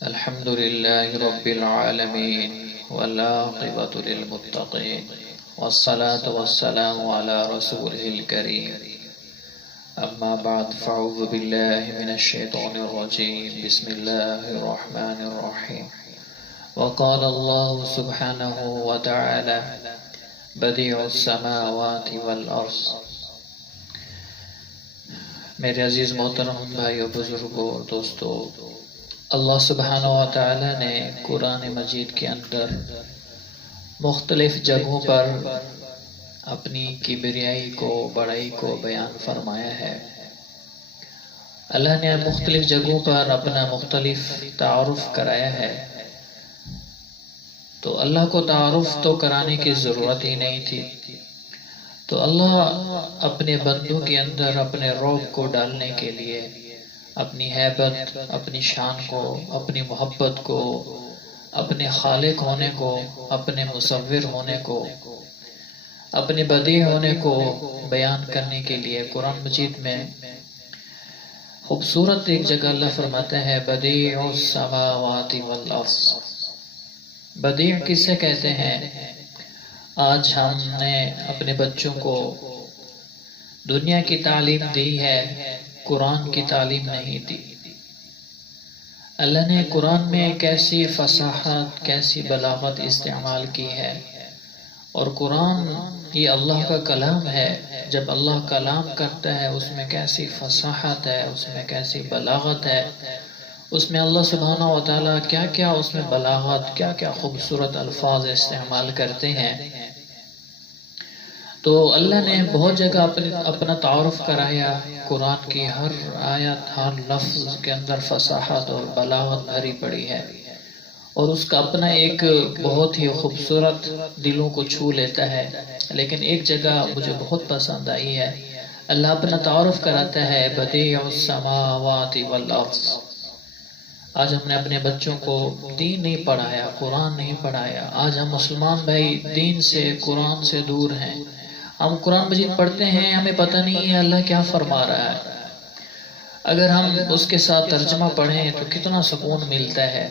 الحمد لله رب العالمين والعاقبة للمتقين والصلاة والسلام على رسوله الكريم أما بعد فأعوذ بالله من الشيطان الرجيم بسم الله الرحمن الرحيم وقال الله سبحانه وتعالى بديع السماوات والأرض. میرے عزیز محترم بھائیو، بزرگوں، دوستو، اللہ سبحانہ و تعالی نے قرآن مجید کے اندر مختلف جگہوں پر اپنی کبریائی کو، بڑائی کو بیان فرمایا ہے۔ اللہ نے مختلف جگہوں پر اپنا مختلف تعارف کرایا ہے، تو اللہ کو تعارف تو کرانے کی ضرورت ہی نہیں تھی، تو اللہ اپنے بندوں کے اندر اپنے رعب کو ڈالنے کے لیے اپنی ہیبت، اپنی شان کو، اپنی محبت کو، اپنے خالق ہونے کو، اپنے مصور ہونے کو، اپنے بدیع ہونے کو بیان کرنے کے لیے قرآن مجید میں خوبصورت ایک جگہ اللہ فرماتا ہے بدیع السماوات والارض۔ بدیع کسے کہتے ہیں؟ آج ہم نے اپنے بچوں کو دنیا کی تعلیم دی ہے، قرآن کی تعلیم نہیں دی۔ اللہ نے قرآن میں کیسی فصاحت، کیسی بلاغت استعمال کی ہے، اور قرآن یہ اللہ کا کلام ہے۔ جب اللہ کلام کرتا ہے اس میں کیسی فصاحت ہے، اس میں کیسی بلاغت ہے، اس میں اللہ سبحانہ و تعالیٰ کیا کیا اس میں بلاغت، کیا کیا خوبصورت الفاظ استعمال کرتے ہیں۔ تو اللہ نے بہت جگہ اپنا تعارف کرایا، قرآن کی ہر آیت، ہر لفظ کے اندر فصاحت اور بلاغت بھری پڑی ہے، اور اس کا اپنا ایک بہت ہی خوبصورت دلوں کو چھو لیتا ہے۔ لیکن ایک جگہ مجھے بہت پسند آئی ہے، اللہ اپنا تعارف کراتا ہے بدیع السماوات والارض۔ آج ہم نے اپنے بچوں کو دین نہیں پڑھایا، قرآن نہیں پڑھایا۔ آج ہم مسلمان بھائی دین سے، قرآن سے دور ہیں۔ ہم قرآن مجید پڑھتے ہیں، ہمیں پتہ نہیں ہے اللہ کیا فرما رہا ہے۔ اگر ہم اس کے ساتھ ترجمہ پڑھیں تو کتنا سکون ملتا ہے۔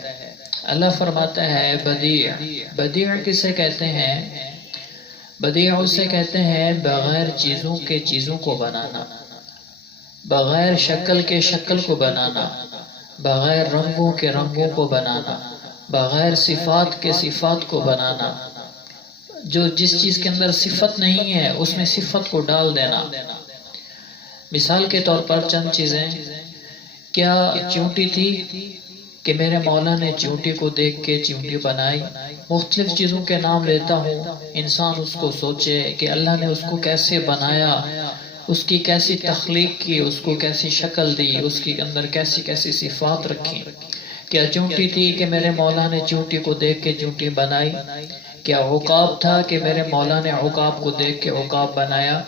اللہ فرماتا ہے بدیع۔ بدیع کسے کہتے ہیں؟ بدیع اسے کہتے ہیں بغیر چیزوں کے چیزوں کو بنانا، بغیر شکل کے شکل کو بنانا، بغیر رنگوں کے رنگوں کو بنانا، بغیر صفات کے صفات کو بنانا۔ جو جس چیز کے اندر صفت نہیں ہے اس میں صفت کو ڈال دینا۔ مثال کے طور پر چند چیزیں، کیا چونٹی تھی کہ میرے مولا نے چونٹی کو دیکھ کے چونٹی بنائی؟ مختلف چیزوں کے نام لیتا ہوں، انسان اس کو سوچے کہ اللہ نے اس کو کیسے بنایا، اس کی کیسی تخلیق کی، اس کو کیسی شکل دی، اس کے اندر کیسی کیسی صفات رکھی۔ کیا چونٹی تھی کہ میرے مولا نے چونٹی کو دیکھ کے چونٹی بنائی؟ کیا عقاب تھا کہ میرے مولا نے عقاب کو دیکھ کے عقاب بنایا؟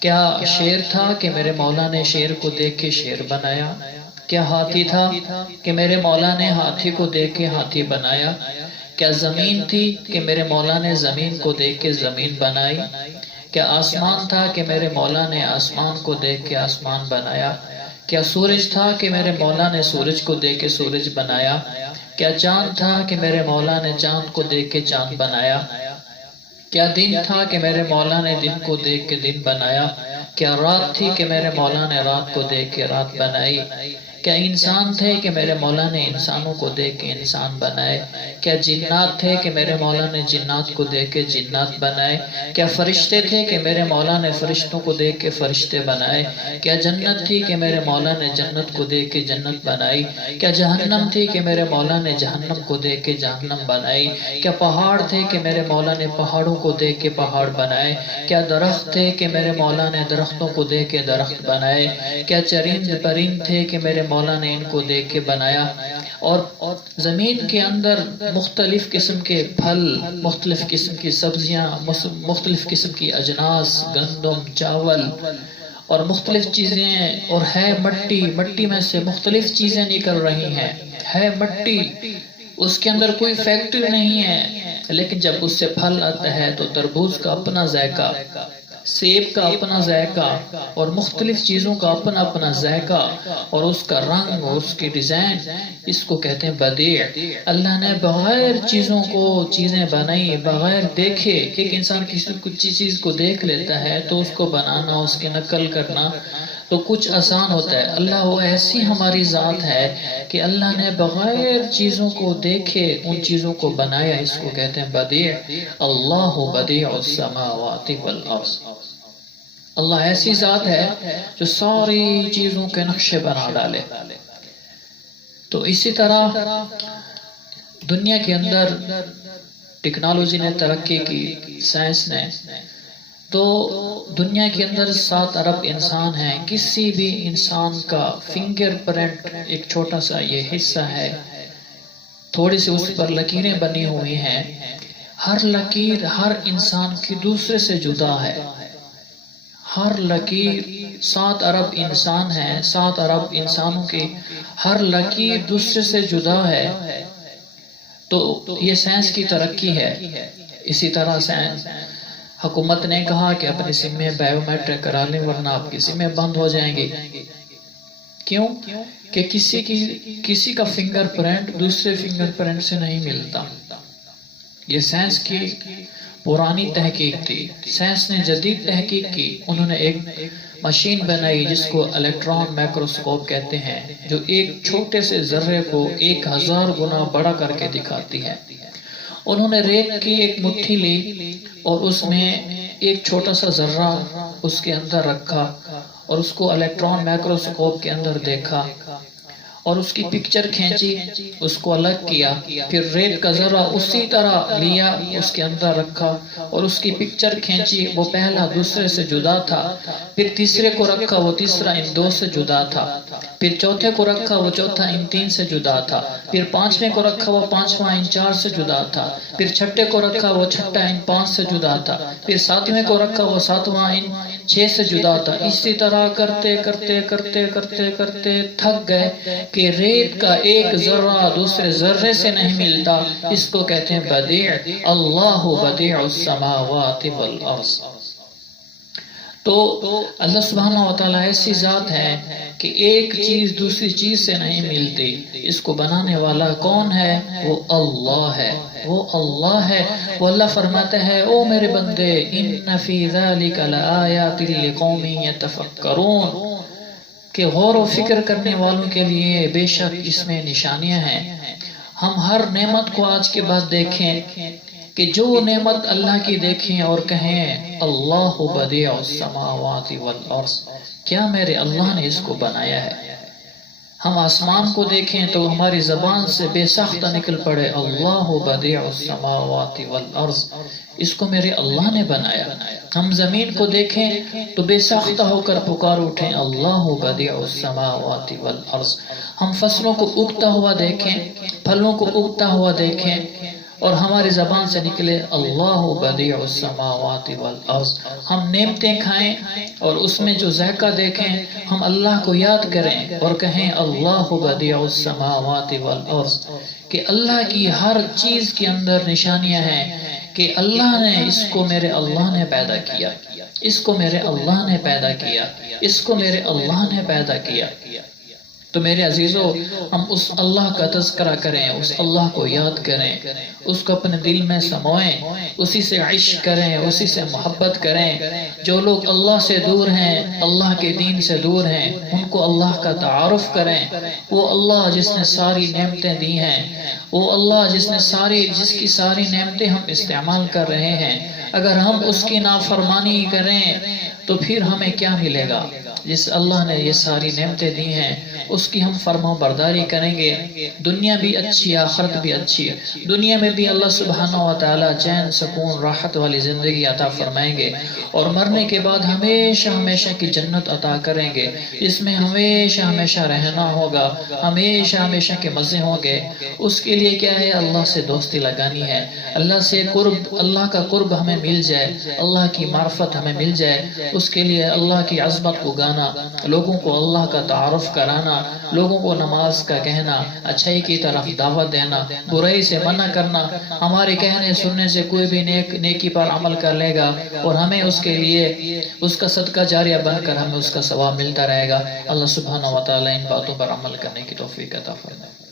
کیا شیر تھا کہ میرے مولا نے شیر کو دیکھ کے شیر بنایا؟ کیا ہاتھی تھا کہ میرے مولا نے ہاتھی کو دیکھ کے ہاتھی بنایا؟ کیا زمین تھی کہ میرے مولا نے زمین کو دیکھ کے زمین بنائی؟ کیا آسمان تھا کہ میرے مولا نے آسمان کو دیکھ کے آسمان بنایا؟ کیا سورج تھا کہ میرے مولا نے سورج کو دیکھ کے سورج بنایا؟ کیا چاند تھا کہ میرے مولا نے چاند کو دیکھ کے چاند بنایا؟ کیا دن تھا کہ میرے مولا نے دن کو دیکھ کے دن بنایا؟ کیا رات تھی کہ میرے مولا نے رات کو دیکھ کے رات بنائی؟ کیا انسان تھے کہ میرے مولا نے انسانوں کو دیکھ کے انسان بنائے؟ کیا جنات تھے کہ میرے مولا نے جنات کو دیکھ کے جنات بنائے؟ کیا فرشتے تھے کہ میرے مولا نے فرشتوں کو دیکھ کے فرشتے بنائے؟ کیا جنت تھی کہ میرے مولا نے جنت کو دیکھ کے جنت بنائی؟ کیا جہنم تھی کہ میرے مولا نے جہنم کو دیکھ کے جہنم بنائی؟ کیا پہاڑ تھے کہ میرے مولا نے پہاڑوں کو دیکھ کے پہاڑ بنائے؟ کیا درخت تھے کہ میرے مولا نے درختوں کو دیکھ کے درخت بنائے؟ کیا چرند پرند تھے کہ میرے مولا نے ان کو دیکھ کے بنایا؟ اور زمین کے اندر مختلف قسم کے پھل، مختلف قسم کی سبزیاں، مختلف قسم کی اجناس، گندم، چاول اور مختلف چیزیں، اور ہے مٹی، مٹی میں سے مختلف چیزیں نکل رہی ہیں، ہے مٹی، اس کے اندر کوئی فیکٹری نہیں ہے، لیکن جب اس سے پھل آتا ہے تو تربوز کا اپنا ذائقہ، سیب کا اپنا ذائقہ اور مختلف چیزوں کا اپنا اپنا ذائقہ اور اس کا رنگ اور اس کی ڈیزائن، اس کو کہتے ہیں بدیع۔ اللہ نے بغیر چیزوں کو چیزیں بنائی، بغیر دیکھے۔ ایک انسان کسی چیز کو دیکھ لیتا ہے تو اس کو بنانا، اس کی نقل کرنا تو کچھ آسان ہوتا ہے۔ اللہ وہ ایسی ہماری ذات ہے کہ اللہ نے بغیر چیزوں کو دیکھے ان چیزوں کو بنایا، اس کو کہتے ہیں بدیع۔ اللہ بدیع السماوات والارض۔ اللہ ایسی ذات ہے جو ساری چیزوں کے نقشے بنا ڈالے۔ تو اسی طرح دنیا کے اندر ٹیکنالوجی نے ترقی کی، سائنس نے، تو دنیا کے اندر 7 ارب انسان ہیں۔ کسی بھی انسان کا فنگر پرنٹ ایک چھوٹا سا یہ حصہ ہے، تھوڑی سی اس پر لکیریں بنی ہوئی ہیں۔ ہر لکیر ہر انسان کی دوسرے سے جدا ہے۔ ہر لکیر 7 ارب انسان ہیں، 7 ارب انسانوں کی ہر لکیر دوسرے سے جدا ہے۔ تو یہ سائنس کی ترقی ہے۔ اسی طرح سائنس، حکومت نے کہا کہ اپنے سم میں بائیو میٹرک کرا لیں ورنہ آپ کی سمیں بند ہو جائیں گی۔ کیوں؟ کہ کسی کا فنگر پرنٹ دوسرے فنگر پرنٹ سے نہیں ملتا۔ یہ سائنس کی پرانی تحقیق تھی۔ سائنس نے جدید تحقیق کی، انہوں نے ایک مشین بنائی جس کو الیکٹران مائکروسکوپ کہتے ہیں، جو ایک چھوٹے سے ذرے کو 1000 گنا بڑا کر کے دکھاتی ہے۔ انہوں نے ریت کی ایک مٹھی لی اور اس میں ایک چھوٹا سا ذرہ اس کے اندر رکھا اور اس کو الیکٹران مائکروسکوپ کے اندر دیکھا اور اس کی پکچر کھینچی، اس کو الگ کیا، پھر ریت کا ذرہ اسی طرح لیا، اس کے اندر رکھا اور اس کی پکچر کھینچی۔ وہ پہلا دوسرے سے جدا تھا، پھر تیسرے کو رکھا، وہ تیسرا ان 2 سے جدا تھا، پھر چوتھے کو رکھا، وہ چوتھا ان 3 سے جدا تھا، پھر 5ویں کو رکھا، وہ 5واں ان 4 سے جدا تھا، پھر 6ٹھے کو رکھا، وہ 6ٹھا ان 5 سے جدا تھا، پھر 7ویں کو رکھا، وہ 7واں ان 6 سے جدا تھا۔ اسی طرح کرتے کرتے کرتے کرتے کرتے تھک گئے کہ ریت کا ایک ذرہ دوسرے ذرے سے نہیں ملتا۔ اس کو کہتے ہیں بدیع۔ اللہ بدیع السماوات والارض۔ تو اللہ سبحانہ وتعالی ایسی ذات ہے کہ ایک چیز دوسری چیز سے نہیں ملتی۔ اس کو بنانے والا کون ہے؟ وہ اللہ ہے، وہ اللہ ہے۔ وہ اللہ فرماتا ہے، او میرے بندے، ان فی ذلک لآیات لقوم یتفکرون، کہ غور و فکر کرنے والوں کے لیے بے شک اس میں نشانیاں ہیں۔ ہم ہر نعمت کو آج کے بعد دیکھیں کہ جو نعمت اللہ کی دیکھیں اور کہیں اللہ بدیع السماوات والارض، کیا میرے اللہ نے اس کو بنایا ہے؟ ہم آسمان کو دیکھیں تو ہماری زبان سے بے ساختہ نکل پڑے اللہ بدیع السماوات والارض، اس کو میرے اللہ نے بنایا۔ ہم زمین کو دیکھیں تو بے ساختہ ہو کر پکار اٹھیں اللہ بدیع السماوات والارض۔ ہم فصلوں کو اگتا ہوا دیکھیں، پھلوں کو اگتا ہوا دیکھیں اور ہماری زبان سے نکلے اللہ بدیع السماوات والارض۔ ہم نعمتیں کھائیں اور اس میں جو ذائقہ دیکھیں، ہم اللہ کو یاد کریں اور کہیں اللہ بدیع السماوات والارض، کہ اللہ کی ہر چیز کے اندر نشانیاں ہیں کہ اللہ نے اس کو میرے اللہ نے پیدا کیا، اس کو میرے اللہ نے پیدا کیا، اس کو میرے اللہ نے پیدا کیا۔ تو میرے عزیزو، ہم اس اللہ کا تذکرہ کریں، اس اللہ کو یاد کریں، اس کو اپنے دل میں سموئیں، اسی سے عشق کریں، اسی سے محبت کریں۔ جو لوگ اللہ سے دور ہیں، اللہ کے دین سے دور ہیں، ان کو اللہ کا تعارف کریں۔ وہ اللہ جس نے ساری نعمتیں دی ہیں، وہ اللہ جس کی ساری نعمتیں ہم استعمال کر رہے ہیں، اگر ہم اس کی نافرمانی کریں تو پھر ہمیں کیا ملے گا؟ جس اللہ نے یہ ساری نعمتیں دی ہیں اس کی ہم فرما برداری کریں گے، دنیا بھی اچھی، آخرت بھی اچھی۔ دنیا میں بھی اللہ سبحانہ وتعالی چین، سکون، راحت والی زندگی عطا فرمائیں گے، اور مرنے کے بعد ہمیشہ ہمیشہ کی جنت عطا کریں گے، جس میں ہمیشہ ہمیشہ رہنا ہوگا، ہمیشہ ہمیشہ کے مزے ہوں گے۔ اس کے لیے کیا ہے؟ اللہ سے دوستی لگانی ہے، اللہ سے قرب، اللہ کا قرب ہمیں مل جائے، اللہ کی معرفت ہمیں مل جائے۔ اس کے لیے اللہ کی عظمت کو گانا بتانا، لوگوں کو اللہ کا تعارف کرانا، لوگوں کو نماز کا کہنا، اچھائی کی طرف دعوت دینا، برائی سے منع کرنا، ہمارے کہنے سننے سے کوئی بھی نیکی پر عمل کر لے گا اور ہمیں اس کے لیے اس کا صدقہ جاریہ بن کر ہمیں اس کا ثواب ملتا رہے گا۔ اللہ سبحانہ و تعالیٰ ان باتوں پر عمل کرنے کی توفیق عطا فرمائے۔